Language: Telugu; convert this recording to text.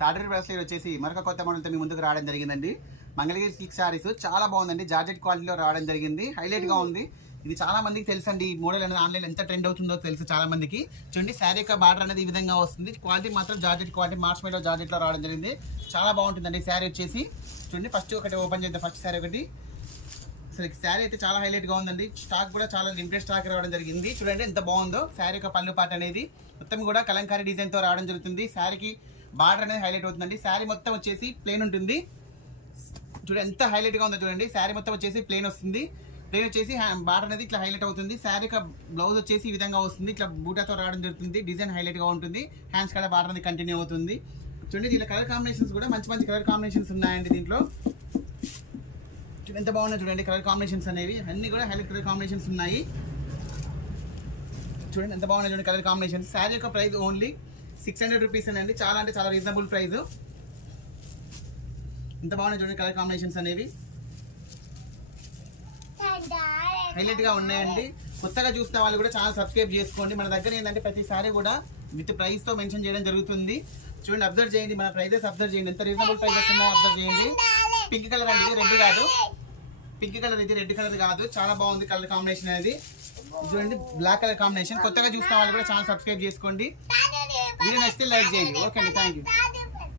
తాడేరు బ్రాస్లెట్ వచ్చేసి మరొక కొత్త మోడల్తో మీ ముందుకు రావడం జరిగిందండి. మంగళగిరి సిల్క్ శారీస్ చాలా బాగుందండి. జార్జెట్ క్వాలిటీలో రావడం జరిగింది. హైలైట్గా ఉంది. ఇది చాలా మందికి తెలుసు అండి. ఈ మోడల్ అనేది ఆన్లైన్ ఎంత ట్రెండ్ అవుతుందో తెలుసు చాలా మందికి. చూడండి శారీ యొక్క బార్డర్ అనేది ఈ విధంగా వస్తుంది. క్వాలిటీ మాత్రం జార్జెట్ క్వాలిటీ, మార్ష్మెల్లో జార్జెట్లో రావడం జరిగింది. చాలా బాగుంటుందండి శారీ వచ్చేసి. చూడండి ఫస్ట్ ఒకటి ఓపెన్ చేద్దాం. ఫస్ట్ శారీ ఒకటి. అసలు శారీ అయితే చాలా హైలైట్గా ఉందండి. స్టాక్ కూడా చాలా లిమిటెడ్ స్టాక్ రావడం జరిగింది. చూడండి ఎంత బాగుందో. శారీ యొక్క పళ్ళు పాట అనేది మొత్తం కూడా కలంకారీ డిజైన్తో రావడం జరుగుతుంది. శారీకి బార్డర్ అనేది హైలైట్ అవుతుందండి. శారీ మొత్తం వచ్చేసి ప్లెయిన్ ఉంటుంది. చూడండి ఎంత హైలైట్గా ఉందో చూడండి. శారీ మొత్తం వచ్చేసి ప్లెయిన్ వస్తుంది. ప్లెయిన్ వచ్చేసి బార్డర్ అనేది ఇట్లా హైలైట్ అవుతుంది. శారీ యొక్క బ్లౌజ్ వచ్చేసి ఈ విధంగా వస్తుంది. ఇట్లా బూటాతో రావడం జరుగుతుంది. డిజైన్ హైలైట్గా ఉంటుంది. హ్యాండ్స్ కూడా బార్డర్ అనేది కంటిన్యూ అవుతుంది. చూడండి దీంట్లో కలర్ కాంబినేషన్స్ కూడా మంచి మంచి కలర్ కాంబినేషన్స్ ఉన్నాయండి దీంట్లో. ఎంత బాగున్నాయి చూడండి కలర్ కాంబినేషన్స్ అనేవి. అన్ని కూడా హైలైట్ కలర్ కాంబినేషన్స్ ఉన్నాయి. చూడండి ఎంత బాగున్నాయి చూడండి కలర్ కాంబినేషన్స్. శారీ యొక్క ప్రైస్ ఓన్లీ 600 రూపీస్ అండి. చాలా అంటే చాలా రీజనబుల్ ప్రైస్. ఎంత బాగున్నాయి చూడండి కలర్ కాంబినేషన్స్ అనేవి. హైలైట్ గా ఉన్నాయండి. కొత్తగా చూస్తున్న వాళ్ళు కూడా ఛానల్ సబ్స్క్రైబ్ చేసుకోండి. మన దగ్గర ఏంటంటే ప్రతిసారి కూడా విత్ ప్రైస్ తో మెన్షన్ చేయడం జరుగుతుంది. చూడండి అబ్జర్వ్ చేయండి. మన ప్రైజెస్ అబ్జర్వ్ చేయండి. ఎంత రీజనబుల్ ప్రైజెస్ ఉన్నాయో అబ్జర్వ్ చేయండి. పింక్ కలర్ అండి, రెడ్ కాదు. పింక్ కలర్ ఇది, రెడ్ కలర్ కాదు. చాలా బాగుంది కలర్ కాంబినేషన్ అనేది. చూడండి బ్లాక్ కలర్ కాంబినేషన్. కొత్తగా చూస్తున్న వాళ్ళు కూడా ఛానల్ సబ్స్క్రైబ్ చేసుకోండి. వీడియో నచ్చితే లైక్ చేయండి. ఓకే అండి, థ్యాంక్ యూ.